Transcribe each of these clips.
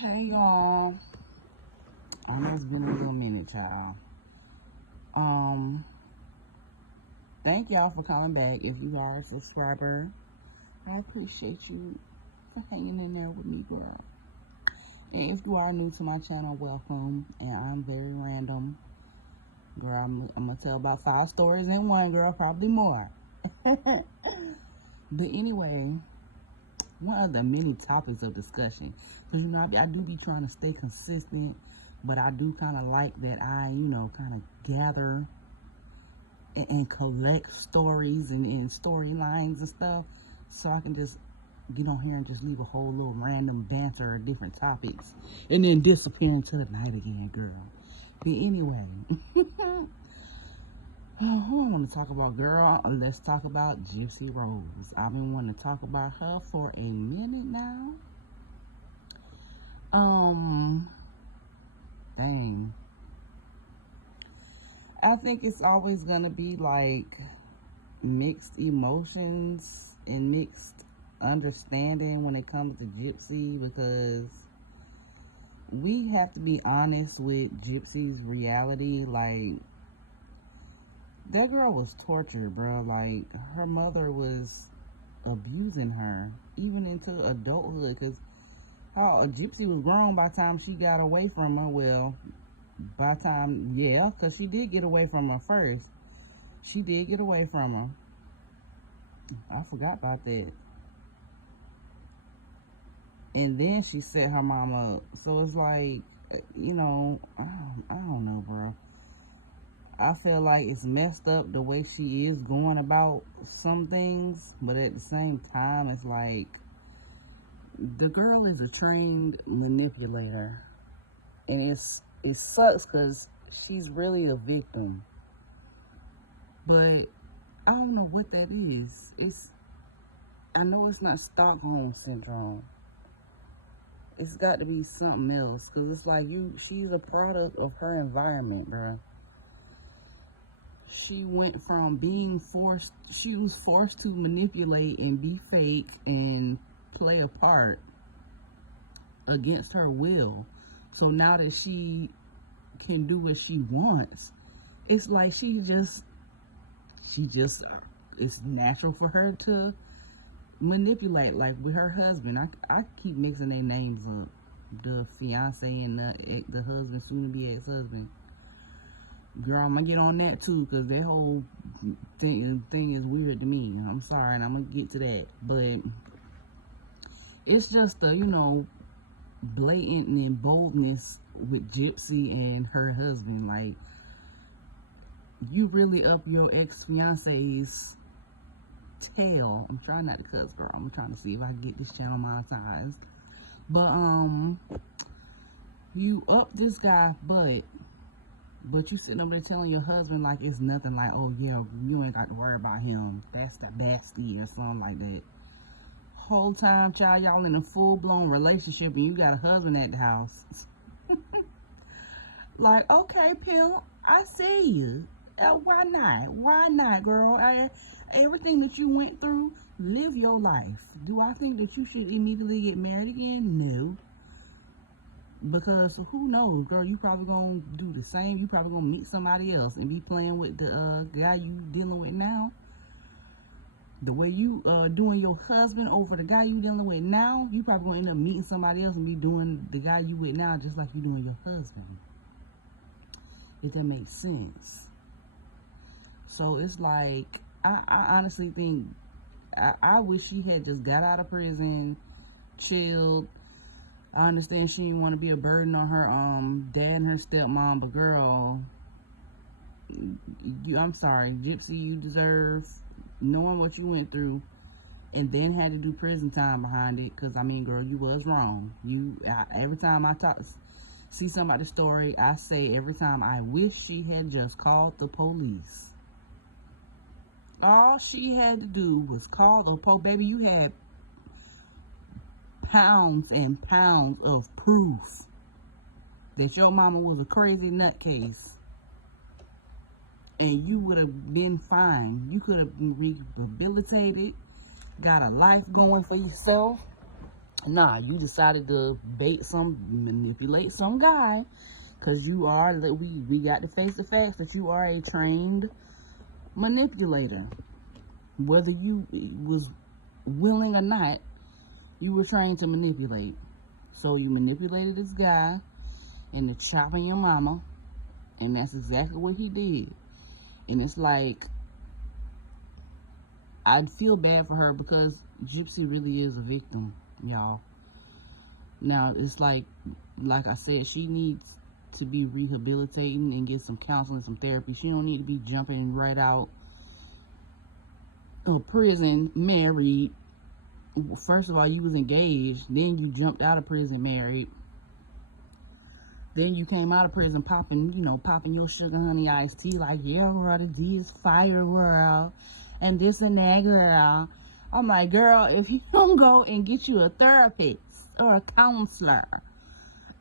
Hey y'all, I know it's been a little minute, y'all. Um, Thank y'all for coming back. If you are a subscriber, I appreciate you for hanging in there with me, girl. And if you are new to my channel, welcome. And I'm very random, girl. I'm gonna tell about 5 stories in one, girl, probably more. But anyway, one of the many topics of discussion, because I do be trying to stay consistent, but I do kind of like that I kind of gather and collect stories and storylines and stuff, so I can just get on here and just leave a whole little random banter of different topics and then disappear into the night again, girl. But anyway, who I want to talk about, girl? Let's talk about Gypsy Rose. I've been wanting to talk about her for a minute now. Dang. I think it's always gonna be like mixed emotions and mixed understanding when it comes to Gypsy, because we have to be honest with Gypsy's reality. Like, that girl was tortured, bro. Like, her mother was abusing her even into adulthood, because how Gypsy was grown by the time she got away from her. Well, by the time, yeah, because she did get away from her first. She did get away from her. I forgot about that. And then she set her mom up. So it's like, I don't know, bro. I feel like it's messed up the way she is going about some things, but at the same time, it's like the girl is a trained manipulator, and it sucks because she's really a victim. But I don't know what that is. I know it's not Stockholm syndrome. It's got to be something else, because it's like she's a product of her environment, bro. She went from she was forced to manipulate and be fake and play a part against her will. So now that she can do what she wants, it's like she just it's natural for her to manipulate. Like with her husband, I keep mixing their names up, the fiance and the husband, soon to be ex-husband. Girl, I'm gonna get on that too, because that whole thing is weird to me. I'm sorry, and I'm gonna get to that. But it's just the blatant and boldness with Gypsy and her husband. Like, you really up your ex-fiance's tail. I'm trying not to cuss, girl. I'm trying to see if I can get this channel monetized. But you up this guy, but you sitting over there telling your husband like it's nothing, like, oh yeah, you ain't got to worry about him, that's the bestie or something like that. Whole time, child, y'all in a full-blown relationship and you got a husband at the house. Like, okay, pimp, I see you. Why not, girl? Everything that you went through, live your life. Do I think that you should immediately get married again? No. Because who knows, girl, you probably gonna do the same. You probably gonna meet somebody else and be playing with the guy you dealing with now. The way you doing your husband over the guy you dealing with now, you probably gonna end up meeting somebody else and be doing the guy you with now just like you doing your husband. If that makes sense. So it's like, I honestly think, I wish she had just got out of prison, chilled. I understand she didn't want to be a burden on her dad and her stepmom, but girl, I'm sorry, Gypsy, you deserve knowing what you went through and then had to do prison time behind it. Because, I mean, girl, you was wrong. Every time I see somebody's story, I say every time, I wish she had just called the police. All she had to do was call the police. Baby, you had pounds and pounds of proof that your mama was a crazy nutcase, and you would have been fine. You could have been rehabilitated, got a life going for yourself, Nah, you decided to manipulate some guy, because you are, we got to face the facts that you are a trained manipulator. Whether you was willing or not, you were trained to manipulate. So you manipulated this guy into chopping your mama, and that's exactly what he did. And it's like, I'd feel bad for her because Gypsy really is a victim, y'all. Now, it's like I said, she needs to be rehabilitating and get some counseling, some therapy. She don't need to be jumping right out of prison married. First of all, you was engaged, then you jumped out of prison married. Then you came out of prison popping your sugar honey iced tea like, yeah, girl, this is fire, girl, and this and that, girl. I'm like, girl, if you don't go and get you a therapist or a counselor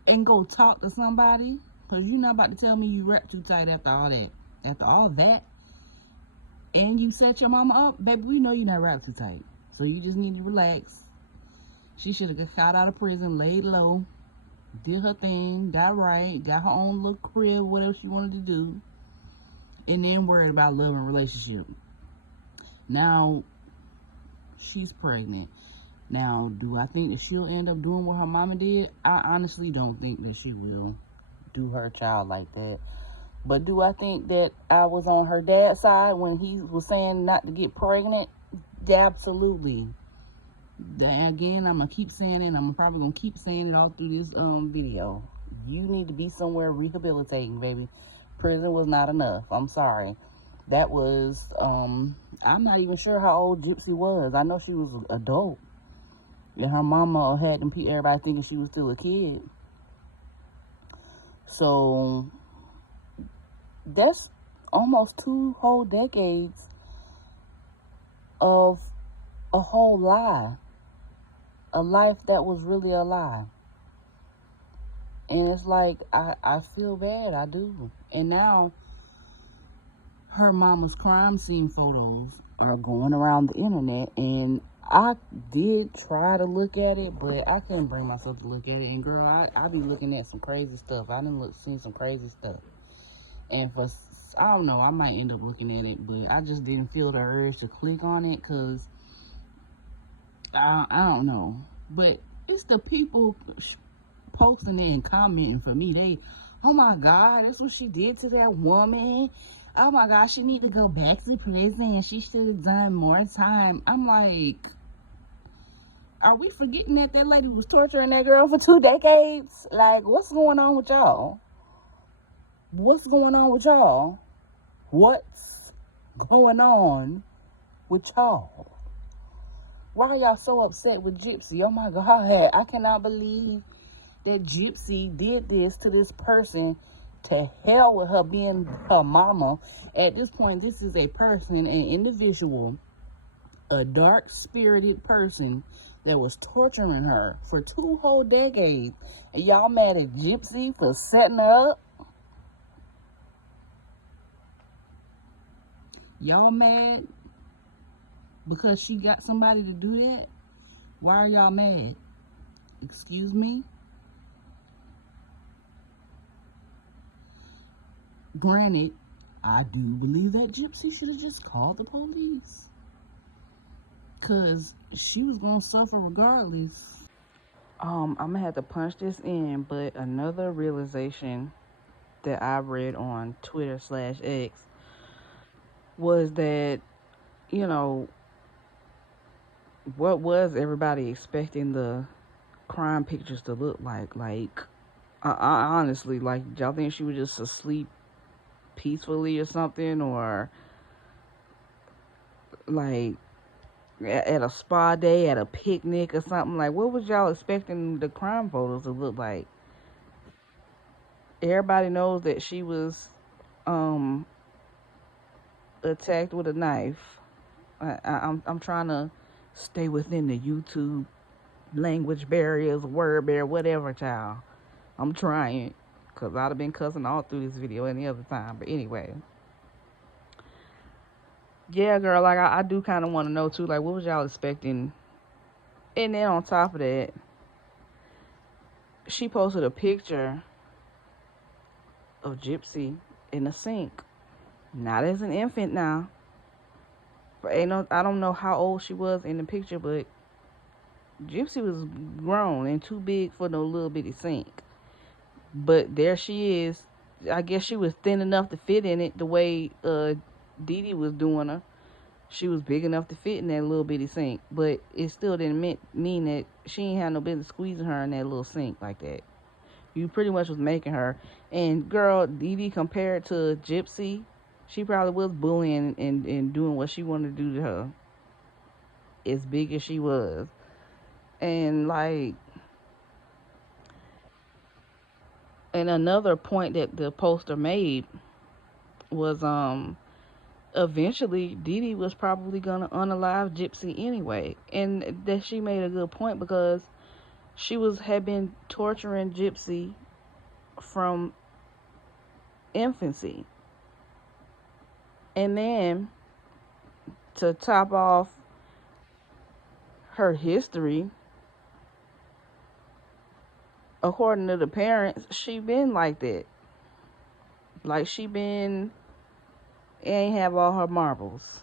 and go talk to somebody, because you're not about to tell me you wrapped too tight after all that. After all that, and you set your mama up, baby, we know you're not wrapped too tight. So you just need to relax. She should have got caught out of prison, laid low, did her thing, got right, got her own little crib, whatever she wanted to do, and then worried about love and relationship. Now, she's pregnant. Now, do I think that she'll end up doing what her mama did? I honestly don't think that she will do her child like that. But do I think that I was on her dad's side when he was saying not to get pregnant? Absolutely. Again, I'm going to keep saying it, and I'm probably going to keep saying it all through this video. You need to be somewhere rehabilitating, baby. Prison was not enough. I'm sorry. That was, I'm not even sure how old Gypsy was. I know she was an adult. And her mama had everybody thinking she was still a kid. So, that's almost 2 whole decades of a whole lie. A life that was really a lie. And it's like, I feel bad, I do. And now, her mama's crime scene photos are going around the internet, and I did try to look at it, but I couldn't bring myself to look at it. And girl, I be looking at some crazy stuff. I done seen some crazy stuff. And I don't know, I might end up looking at it, but I just didn't feel the urge to click on it, because I don't know. But it's the people posting it and commenting for me. They, oh my God, that's what she did to that woman. Oh my God, she need to go back to prison. She should have done more time. I'm like, are we forgetting that lady was torturing that girl for 2 decades? Like, what's going on with y'all? What's going on with y'all? What's going on with y'all? Why are y'all so upset with Gypsy? Oh my God, I cannot believe that Gypsy did this to this person. To hell with her being her mama. At this point, this is a person, an individual, a dark-spirited person that was torturing her for 2 whole decades. And y'all mad at Gypsy for setting her up? Y'all mad because she got somebody to do that? Why are y'all mad? Excuse me? Granted, I do believe that Gypsy should have just called the police, because she was going to suffer regardless. I'm going to have to punch this in, but another realization that I read on Twitter/X was that, what was everybody expecting the crime pictures to look like? Like, I honestly, like, y'all think she was just asleep peacefully or something, or like at a spa day, at a picnic or something? Like, what was y'all expecting the crime photos to look like? Everybody knows that she was attacked with a knife. I'm trying to stay within the YouTube language barriers, word barrier, whatever, child. I'm trying, because I'd have been cussing all through this video any other time. But anyway, yeah, girl, like, I do kind of want to know, too, like, what was y'all expecting? And then on top of that, she posted a picture of Gypsy in the sink. Not as an infant now. But I don't know how old she was in the picture, but Gypsy was grown and too big for no little bitty sink. But there she is. I guess she was thin enough to fit in it the way Dee Dee was doing her. She was big enough to fit in that little bitty sink. But it still didn't mean that she ain't had no business squeezing her in that little sink like that. You pretty much was making her. And girl, Dee Dee compared to Gypsy, she probably was bullying and doing what she wanted to do to her. As big as she was. And like, and another point that the poster made was eventually Dee Dee was probably gonna unalive Gypsy anyway. And that she made a good point because she had been torturing Gypsy from infancy. And then to top off her history, according to the parents, she been like that. Like she ain't have all her marbles.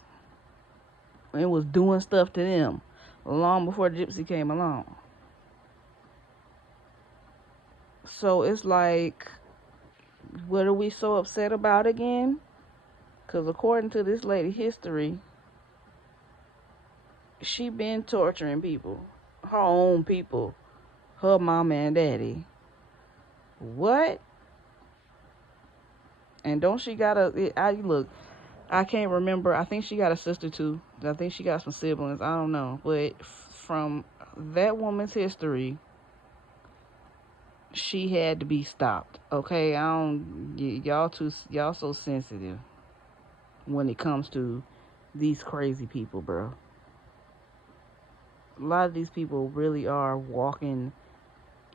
And was doing stuff to them long before Gypsy came along. So it's like, what are we so upset about again? Because according to this lady history, she been torturing people. Her own people. Her mama and daddy. What? And don't she got look, I can't remember. I think she got a sister too. I think she got some siblings. I don't know. But from that woman's history, she had to be stopped. Okay? Y'all so sensitive when it comes to these crazy people, bro. A lot of these people really are walking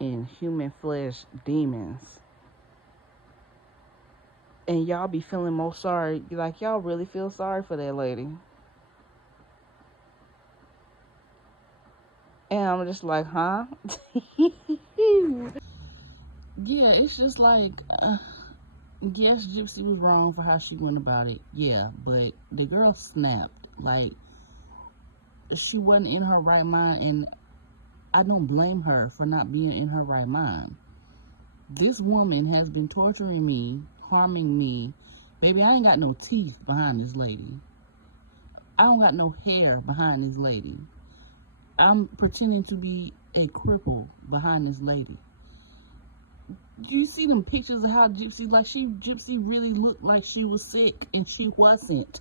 in human flesh demons. And y'all be feeling more sorry. Like, y'all really feel sorry for that lady. And I'm just like, huh? Yeah, it's just like, yes, Gypsy was wrong for how she went about it. Yeah, but the girl snapped. Like, she wasn't in her right mind, and I don't blame her for not being in her right mind. This woman has been torturing me, harming me. Baby, I ain't got no teeth behind this lady. I don't got no hair behind this lady. I'm pretending to be a cripple behind this lady. Do you see them pictures of how Gypsy really looked like she was sick and she wasn't?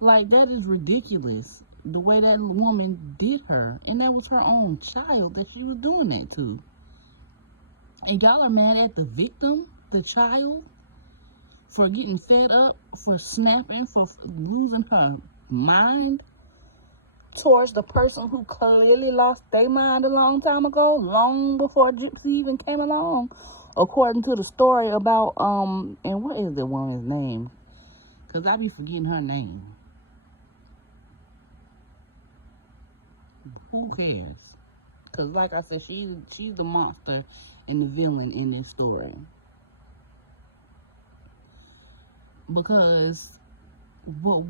Like, that is ridiculous. The way that woman did her. And that was her own child that she was doing that to. And y'all are mad at the victim, the child, for getting fed up, for snapping, for losing her mind towards the person who clearly lost their mind a long time ago, long before Gypsy even came along, according to the story about, and what is the woman's name? Because I be forgetting her name. Who cares? Because like I said, she's the monster and the villain in this story. Because what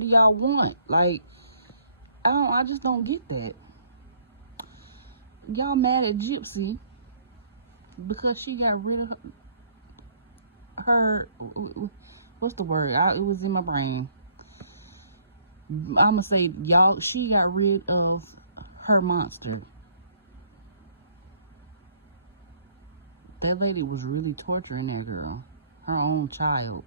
do y'all want? Like, I just don't get that. Y'all mad at Gypsy because she got rid of her what's the word? It was in my brain. I'ma say she got rid of her monster. That lady was really torturing that girl, her own child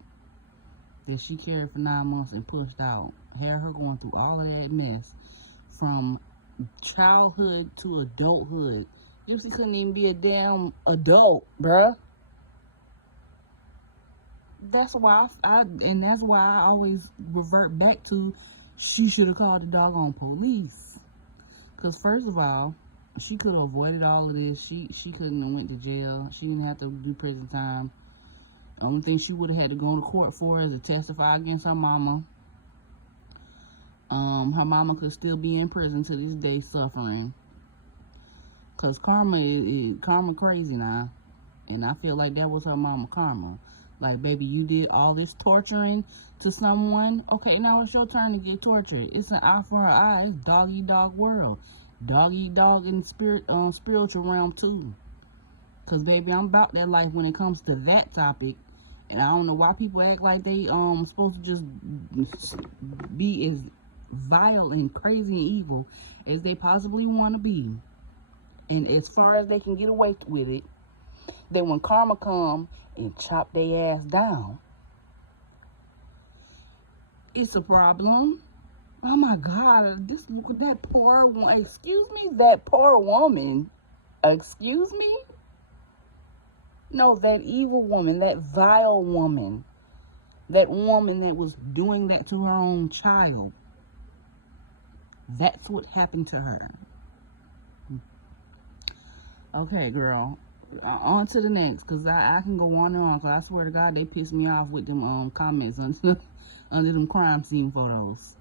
that she carried for 9 months and pushed out. Had her going through all of that mess from childhood to adulthood. Gypsy couldn't even be a damn adult, bruh. That's why that's why I always revert back to she should have called the doggone police. Because first of all, she could have avoided all of this. She couldn't have went to jail. She didn't have to do prison time. The only thing she would have had to go to court for is to testify against her mama. her mama could still be in prison to this day suffering. Because karma crazy now. And I feel like that was her mama karma. Like, baby, you did all this torturing to someone. Okay, now it's your turn to get tortured. It's an eye for an eye. It's dog eat dog world. Dog eat dog in spiritual realm too. Because, baby, I'm about that life when it comes to that topic. And I don't know why people act like they supposed to just be as vile and crazy and evil as they possibly want to be. And as far as they can get away with it, then when karma come and chop their ass down, it's a problem. Oh my God, that poor woman. Excuse me, that poor woman. Excuse me? No, that evil woman, that vile woman, that woman that was doing that to her own child. That's what happened to her. Okay, girl. On to the next, because I can go on and on, because I swear to God, they pissed me off with them comments under them crime scene photos.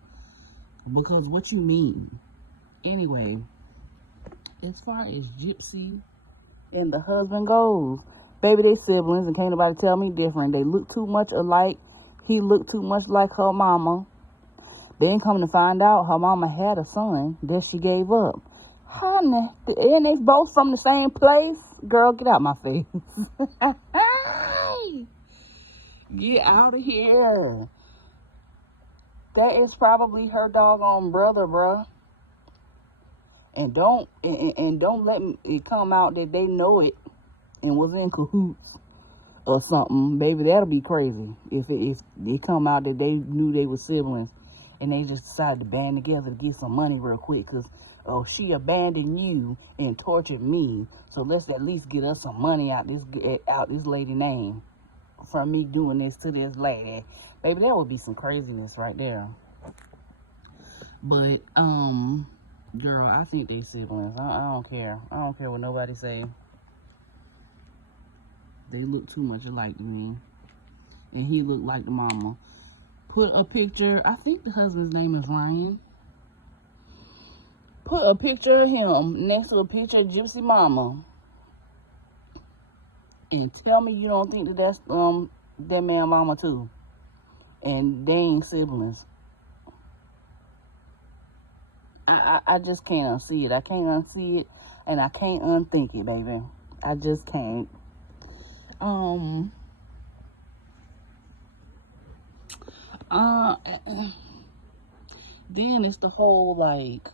Because what you mean? Anyway, as far as Gypsy and the husband goes, baby, they siblings, and can't nobody tell me different. They look too much alike. He looked too much like her mama. Then come to find out, her mama had a son that she gave up. Honey, and they both from the same place. Girl, get out my face. Get out of here. That is probably her doggone brother, bruh. And don't let it come out that they know it and was in cahoots or something. Baby, that'll be crazy if it come out that they knew they were siblings and they just decided to band together to get some money real quick because, oh, she abandoned you and tortured me, so let's at least get us some money out this lady name from me doing this to this lady. Baby, that would be some craziness right there. But girl, I think they siblings. I don't care. I don't care what nobody say. They look too much alike to me, and he looked like the mama. Put a picture. I think the husband's name is Ryan. Put a picture of him next to a picture of Gypsy mama, and tell me you don't think that's that man mama too, and they ain't siblings. I just can't unsee it. I can't unsee it, and I can't unthink it, baby. I just can't. Then it's the whole, like,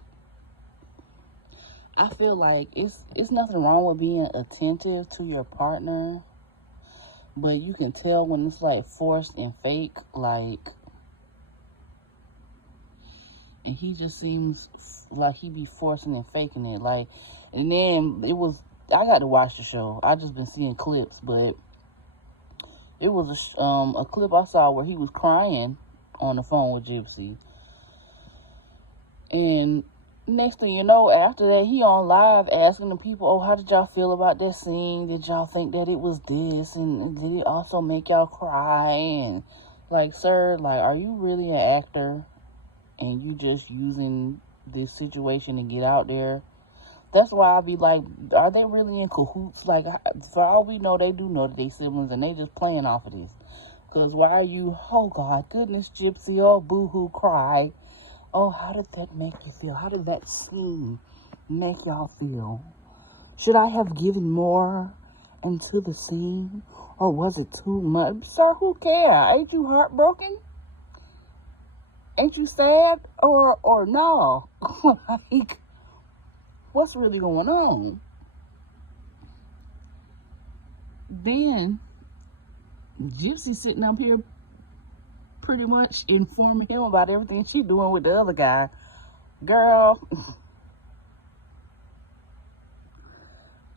I feel like it's nothing wrong with being attentive to your partner, but you can tell when it's like forced and fake, like, and he just seems like he be forcing and faking it, like. And then I got to watch the show. I just been seeing clips, but it was a clip I saw where he was crying on the phone with Gypsy, and next thing you know, after that, he on live asking the people, oh, how did y'all feel about that scene? Did y'all think that it was this? And did it also make y'all cry? And, like, sir, like, are you really an actor? And you just using this situation to get out there? That's why I be like, are they really in cahoots? Like, for all we know, they do know that they siblings, and they just playing off of this. Because why are you, oh, God, goodness, Gypsy, oh, boo-hoo, cry. Oh, how did that make you feel? How did that scene make y'all feel? Should I have given more into the scene? Or was it too much? Sir, who cares? Ain't you heartbroken? Ain't you sad? Or no? Like, what's really going on? Then, Gypsy sitting up here pretty much informing him about everything she doing with the other guy. Girl,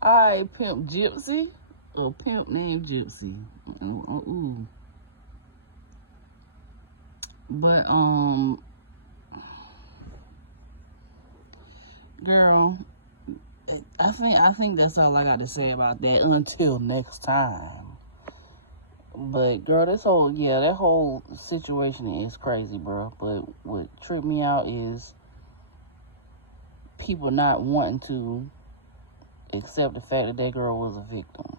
I pimp Gypsy, a pimp named Gypsy. Ooh. But girl, I think that's all I got to say about that until next time. But girl, that whole situation is crazy, bro. But what tripped me out is people not wanting to accept the fact that that girl was a victim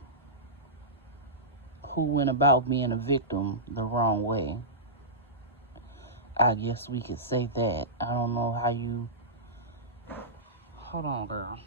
who went about being a victim the wrong way. I guess we could say that. I don't know how you... Hold on, girl.